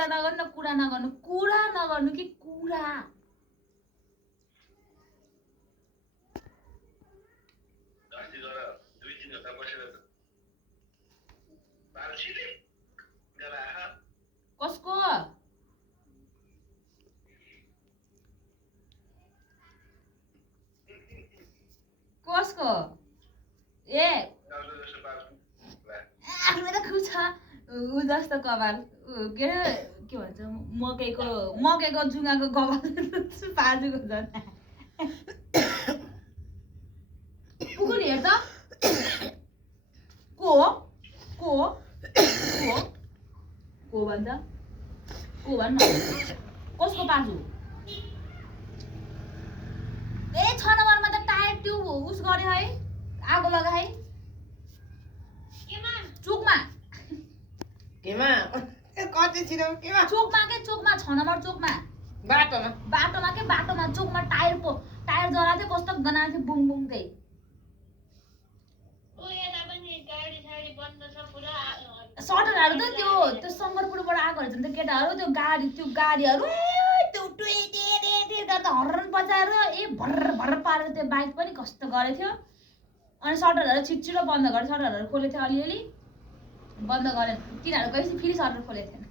कुरा नगर्नु कुरा नगर्नु कि कुरा कसको कसको ए मेरो खुचा उ जस्तो कपाल के भन्छ मकैको जुङ्गाको कपाल पाजुको झन् उकुल हेर त को भन्छ को भन् न कसको पाजु ए 6 नम्बरमा त टायर ट्युब उस गरे है आगो लगाए चोकमा कति छिटो केमा चोकमा 6 नम्बर चोकमा बाटोमा चोकमा टायर जरा थियो कस्तो गनाएको थियो बुङ बुङ त्यही सटरहरू त त्यो शङ्करपुरबाट आएको रहेछ नि त केटाहरू त्यो गाडीहरू त्यो गर्दा हर्न बजाएर भर्र पारेर त्यो बाइक पनि कस्तो गरेको थियो अनि सटरहरू छिटो बन्द गरे सटरहरू खोलेको थियो अलिअलि बन्द गरे तिनीहरू गएपछि फेरि सटर खोलेको थिएन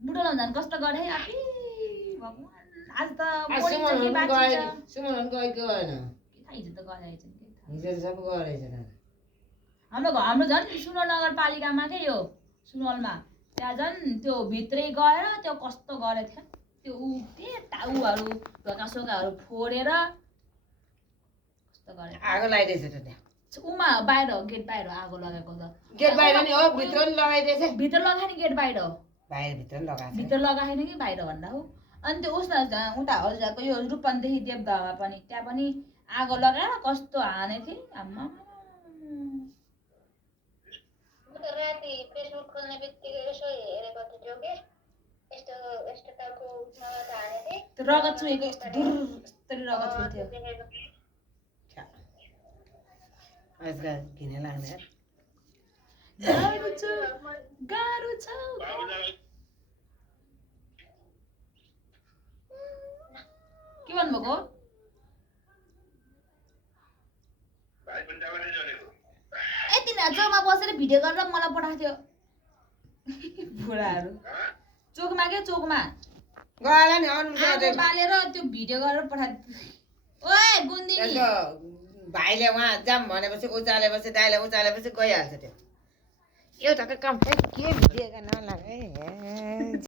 बुढोलाई झन् कस्तो गरे भगवान् आज त हाम्रो झन् सुनवल नगरपालिकामा के यो सुनवलमा त्यहाँ झन् त्यो भित्रै गएर त्यो कस्तो गरेको थियो त्यो उहरू ढोकासोकाहरू फोडेर कस्तो गरे आगो लगाइदिएछ त त्यहाँ उमा बाहिर गेट बाहिर आगो लगाएको त गेट बाहिर नि हो भित्र नि लगाइदिएछ भित्र लगाए नि गेट बाहिर भित्र लगाएन कि बाहिर भन्दा हो अनि त्यो उस उता हजुरको यो रूपन्देखि देवगाउँमा पनि त्यहाँ पनि आगो लगाएर कस्तो हाने थिए आम्मा राति फेसबुक खोल्ने बित्तिकै यसो हेरेको थियो के यस्तो टाउको उठाएर हाने थिए त्यो रगत चुहेको यस्तो यस्तरी रगत चुहेको थियो आजकल किने लाग्ने गाह्रो छ के भन्नुभएको ए तिनीहरू चोकमा बसेर भिडियो गरेर मलाई पठाएको थियो बुढाहरू चोकमा क्या चोकमा बालेर त्यो भिडियो गरेर पठाएको ओए गुन्दी भाइले उहाँ जाम भनेपछि उचालेपछि दाइले उचालेपछि गइहाल्छ त्यो एउटाको काम के भिडियो गर्न नलागे